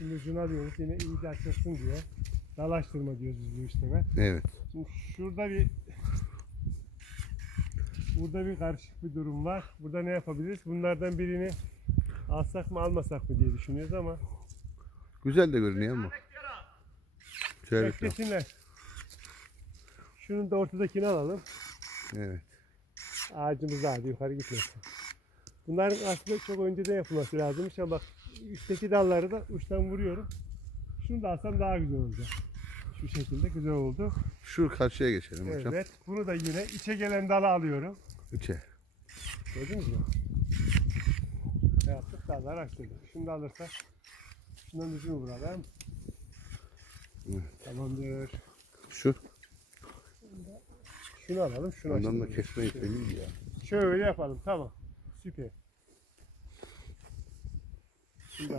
Şimdi ucunu alıyoruz yine iyice açılsın diye. Dalaştırma diyoruz biz bu işleme. Evet. Şimdi şurada bir burada bir karışık bir durum var. Burada ne yapabiliriz? Bunlardan birini alsak mı almasak mı diye düşünüyoruz ama Güzel de görünüyor ama. Şöyle beklesinler. Şunun da ortadakini alalım. Evet. Ağacımız daha da yukarı gitmesin. Bunların aslında çok önceden yapılması lazımmış ama bak üstteki dalları da uçtan vuruyorum. Şunu da alsam daha güzel olacak. Şu şekilde güzel oldu. Şu karşıya geçelim hocam. Evet. Bunu da yine içe gelen dalı alıyorum. İçe. Gördünüz mü? Ne yaptık? Dallar açtırdık. Şunu da alırsak şundan ucunu vuralım. Evet. Tamamdır. Şu. Şunu alalım. Şunu Ondan da açtıralım. kesmeyi söyleyeyim ya. Şöyle yapalım. Tamam. Süper. Şimdi